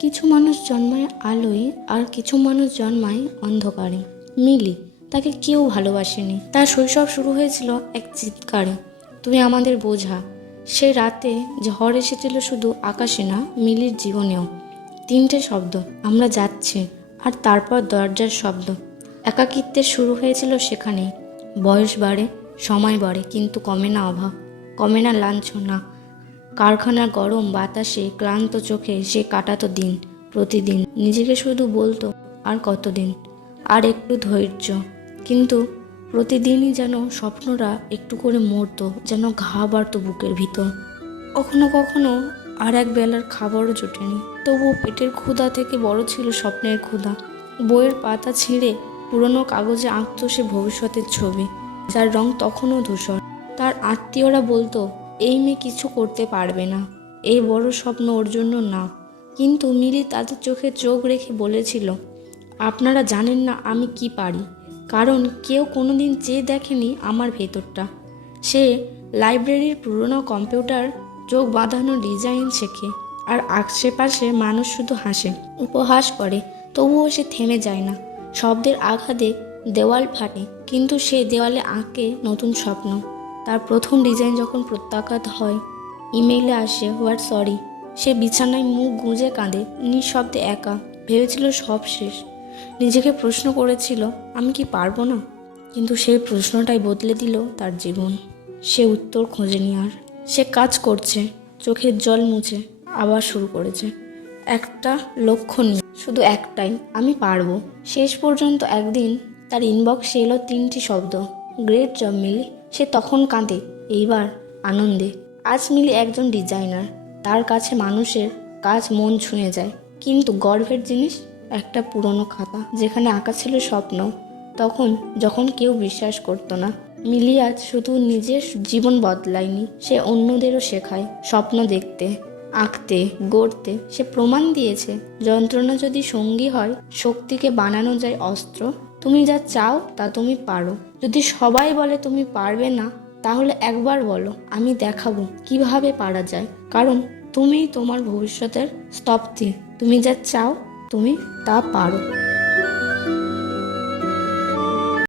কিছু মানুষ জন্মায় আলোয় আর কিছু মানুষ জন্মায় অন্ধকারে। মিলি, তাকে কেউ ভালোবাসেনি। তার শৈশব শুরু হয়েছিল এক চিৎকারে। তুমি আমাদের বোঝা। সে রাতে ঝড় এসেছিল শুধু আকাশে না, মিলির জীবনেও। তিনটে শব্দ, আমরা যাচ্ছি, আর তারপর দরজার শব্দ। একাকিত্বের শুরু হয়েছিল সেখানে বয়স বাড়ে, সময় বাড়ে, কিন্তু কমে না অভাব। কমে না লাঞ্ছনা। কারখানার গরম, বাতাসে ক্লান্ত চোখে সে কাটাতো দিন, প্রতিদিন। নিজেকে শুধু বলতো, আর কতদিন? আর একটু ধৈর্য। কিন্তু প্রতিদিনই যেন স্বপ্নরা একটু করে মরতো, যেন ঘা বাড়তো বুকের ভিতর। কখনো কখনো আর এক বেলার খাবারও জোটেনি। তবুও পেটের ক্ষুধা থেকে বড় ছিল স্বপ্নের ক্ষুধা। বইয়ের পাতা ছিঁড়ে পুরনো কাগজে আঁকতো সে ভবিষ্যতের ছবি, যার রং তখনও ধূসর। তার আত্মীয়রা বলতো এই মেয়ে কিছু করতে পারবে না। এই বড় স্বপ্ন ওর জন্য না। কিন্তু মিলি তাদের চোখে চোখ রেখে বলেছিল, আপনারা জানেন না আমি কি পারি। কারণ কেউ কোনোদিন চেয়ে দেখেনি আমার ভেতরটা। সে লাইব্রেরির পুরনো কম্পিউটার, চোখ বাঁধানো ডিজাইন শেখে, আর আশেপাশে মানুষ শুধু হাসে, উপহাস করে। তবুও সে থেমে যায় না। শব্দের আঘাতে দেওয়াল ফাটে, কিন্তু সে দেওয়ালে আঁকে নতুন স্বপ্ন। তার প্রথম ডিজাইন যখন প্রত্যাঘাত হয়, ইমেইলে আসে, হোয়াট, সরি। সে বিছানায় মুখ গুঁজে কাঁদে, নিঃশব্দে একা, ভেবেছিল সব শেষ। নিজেকে প্রশ্ন করেছিল, আমি কি পারব না? কিন্তু সেই প্রশ্নটাই বদলে দিল তার জীবন। সে উত্তর খোঁজেনি আর। সে কাজ করছে, চোখের জল মুছে, আবার শুরু করেছে। একটা লক্ষ্য নিয়ে, শুধু একটাই, আমি পারব। শেষ পর্যন্ত একদিন তার ইনবক্সে এলো তিনটি শব্দ। গ্রেট জব মিলি, সে তখন কাঁদে, এইবার আনন্দে। আজ মিলি একজন ডিজাইনার, তার কাছে মানুষের কাজ মন ছুঁয়ে যায়। কিন্তু গর্বের জিনিস, একটা পুরনো খাতা, যেখানে আঁকা ছিল স্বপ্ন, তখন যখন কেউ বিশ্বাস করতো না। মিলি আজ শুধু নিজের জীবন বদলায়নি, সে অন্যদেরও শেখায়, স্বপ্ন দেখতে, আঁকতে, গড়তে। সে প্রমাণ দিয়েছে, যন্ত্রণা যদি সঙ্গী হয়, শক্তিকে বানানো যায় অস্ত্র তুমি যা চাও তা তুমি পারো। যদি সবাই বলে তুমি পারবে না, তাহলে একবার বলো, আমি দেখাবো কীভাবে পারা যায়। কারণ তুমি তোমার ভবিষ্যতের স্তব্ধি। তুমি যা চাও, তুমি তা পারো।